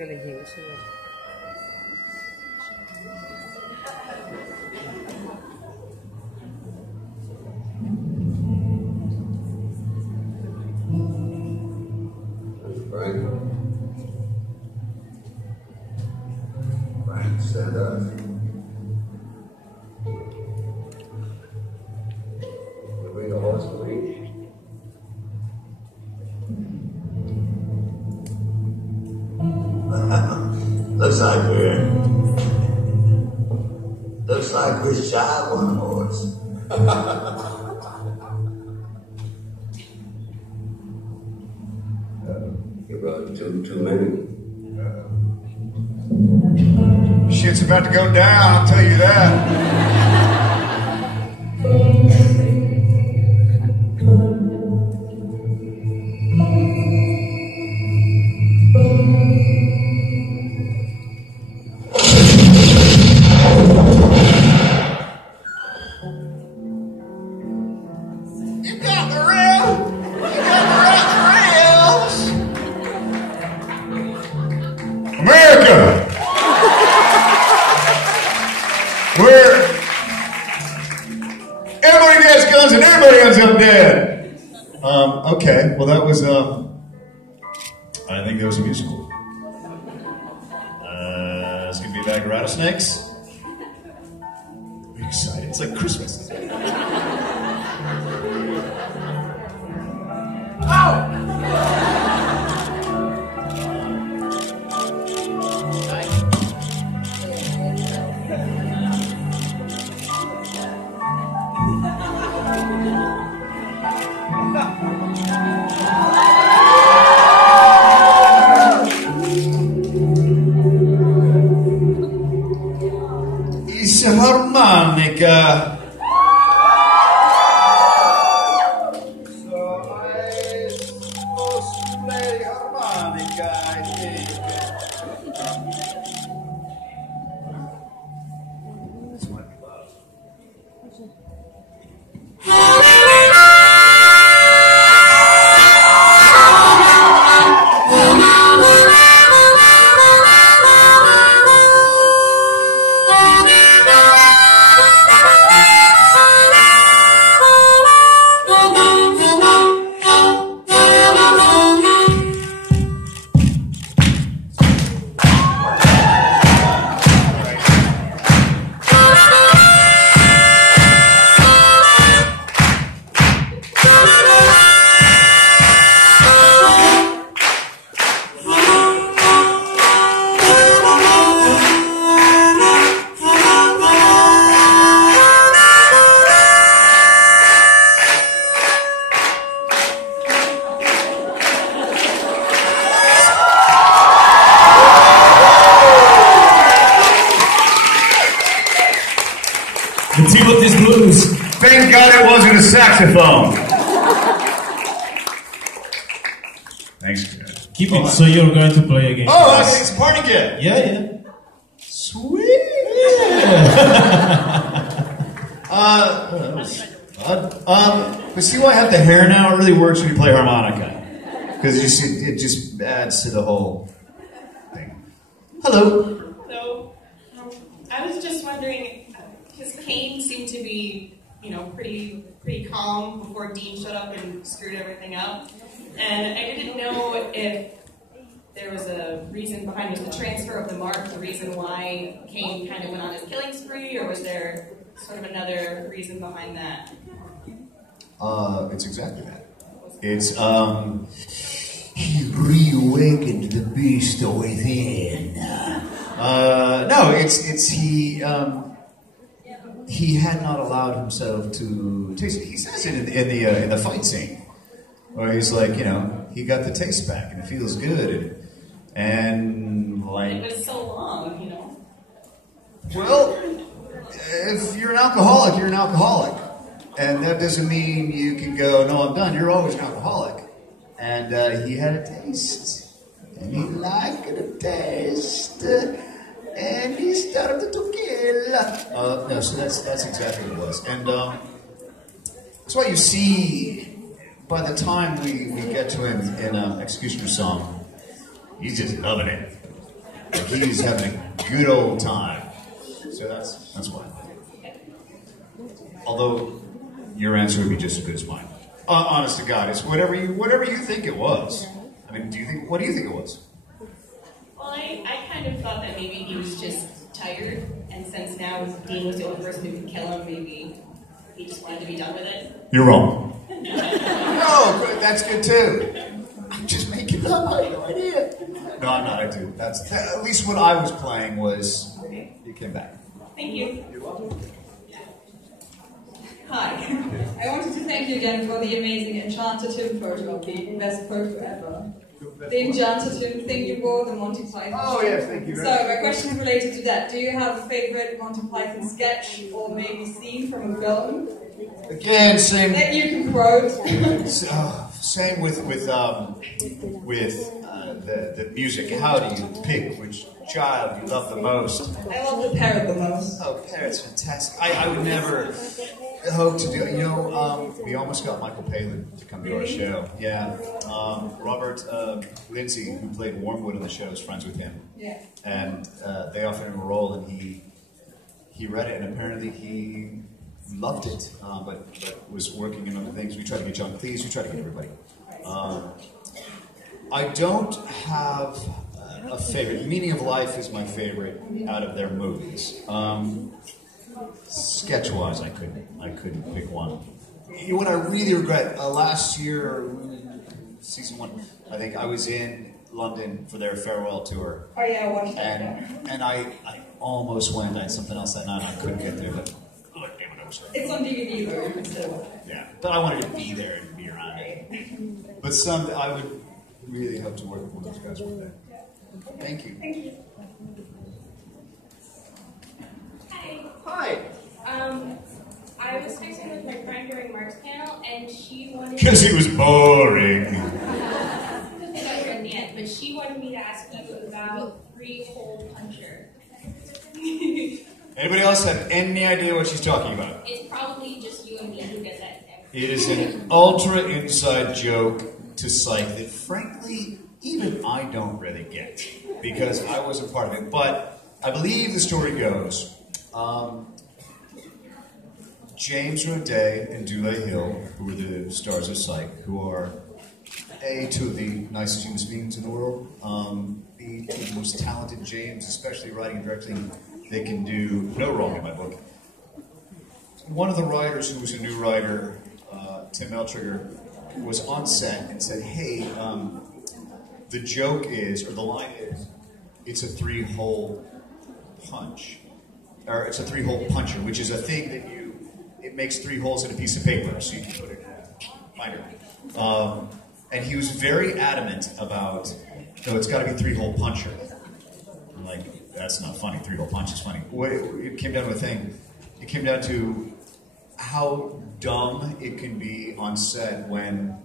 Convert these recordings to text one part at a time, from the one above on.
กันหิวใช่ไหม Frank said us. You bring a horse to me? Looks like we're shy one horse. You brought too many. Shit's about to go down, I'll tell you that. Okay, well that was, I think that was a musical. It's gonna be a bag of rattlesnakes. I'm excited, it's like Christmas. Ow! Harmonica. So I supposed to play harmonica, I think. This might be loud. Thank God it wasn't a saxophone. Thanks. Keep it. So you're going to play again? Oh, it's a party kit. Yeah. Sweet. But see why I have the hair now? It really works when you play harmonica, because it just adds to the whole thing. Hello. So, I was just wondering, because Kane seemed to be, pretty calm before Dean showed up and screwed everything up. And I didn't know if there was a reason behind it, the transfer of the mark, the reason why Kane kind of went on his killing spree, or was there sort of another reason behind that? It's exactly that. It's, he reawakened the beast within. No, it's he had not allowed himself to taste it. He says it in the fight scene, where he's like, he got the taste back and it feels good, and like. It was so long, Well, if you're an alcoholic, you're an alcoholic, and that doesn't mean you can go, no, I'm done. You're always an alcoholic, and he had a taste, and he liked the taste. And he started to kill. No, so that's exactly what it was. And that's why you see, by the time we get to him in Executioner's Song, he's just loving it. Like he's having a good old time. So that's why. Although your answer would be just as good as mine. Honest to God, it's whatever you think it was. I mean, what do you think it was? Well, I kind of thought that maybe he was just tired, and since now Dean was the only person who could kill him, maybe he just wanted to be done with it. You're wrong. No, good, that's good too. I'm just making it up. I have no idea. No, I'm not. I do. That's at least what I was playing was. Okay. You came back. Thank you. You're welcome. Hi. I wanted to thank you again for the amazing Enchanted Tim photo, the best photo ever. The Enchanted Tim thing you wore, the Monty Python. Oh yes, thank you. So my question is related to that. Do you have a favorite Monty Python sketch or maybe scene from a film Again, same. that you can quote? Same with the music. How do you pick which child you love the most? I love the parrot the most. Oh, parrot's fantastic. I would never hope to do it. You know, we almost got Michael Palin to come to our show. Yeah. Robert Lindsay, who played Wormwood on the show, is friends with him. Yeah. And they offered him a role, and he read it, and apparently he loved it, but was working in other things. We tried to get John Cleese, we tried to get everybody. I don't have a favorite. Meaning of Life is my favorite out of their movies. Sketch-wise, I couldn't pick one. What I really regret, last year, season 1, I think I was in London for their farewell tour. Oh yeah, I watched that. And I almost went. I had something else that night, and I couldn't get there. But oh, damn it, I was there. It's on DVD though, you can still watch it. Yeah, but I wanted to be there and be around it. But I would really hope to work with one of those guys one day. Thank you. Thank you. Hi. Hi. I was texting with my friend during Mark's panel, and she wanted Because he was boring. I got here at the end, but she wanted me to ask you about three-hole puncher. Anybody else have any idea what she's talking about? It's probably just you and me who get that. It is an ultra inside joke to psych that, frankly, even I don't really get because I wasn't part of it. But I believe the story goes, James Roday and Dule Hill, who are the stars of Psych, who are A, two of the nicest human beings in the world, B, two of the most talented James, especially writing and directing. They can do no wrong in my book. One of the writers, who was a new writer, Tim Meltriger, was on set and said, hey, the joke is, or the line is, it's a three-hole punch. Or it's a three-hole puncher, which is a thing that it makes 3 holes in a piece of paper, so you can put it in a binder. And he was very adamant about, no, it's got to be 3-hole puncher. I'm like, that's not funny. 3-hole punch is funny. It came down to a thing. It came down to how dumb it can be on set when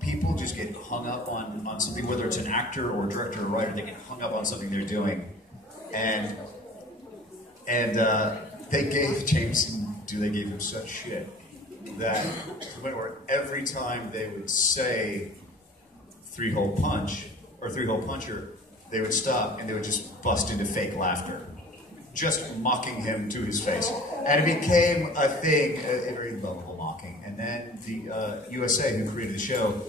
people just get hung up on something, whether it's an actor or a director or writer, they get hung up on something they're doing. And they gave James and Dule gave him such shit that to the point where every time they would say 3-hole punch or 3-hole puncher, they would stop and they would just bust into fake laughter, just mocking him to his face. And it became a thing, a very lovable mocking. And then the USA, who created the show,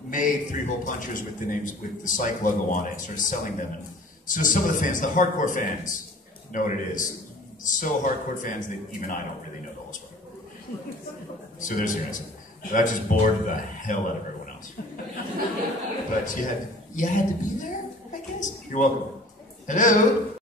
made 3-hole punchers with the Psych logo on it and started selling them. And so some of the fans, the hardcore fans, know what it is. So hardcore fans that even I don't really know the whole story. So there's your answer. That just bored the hell out of everyone else. But you had to be there, I guess. You're welcome. Hello.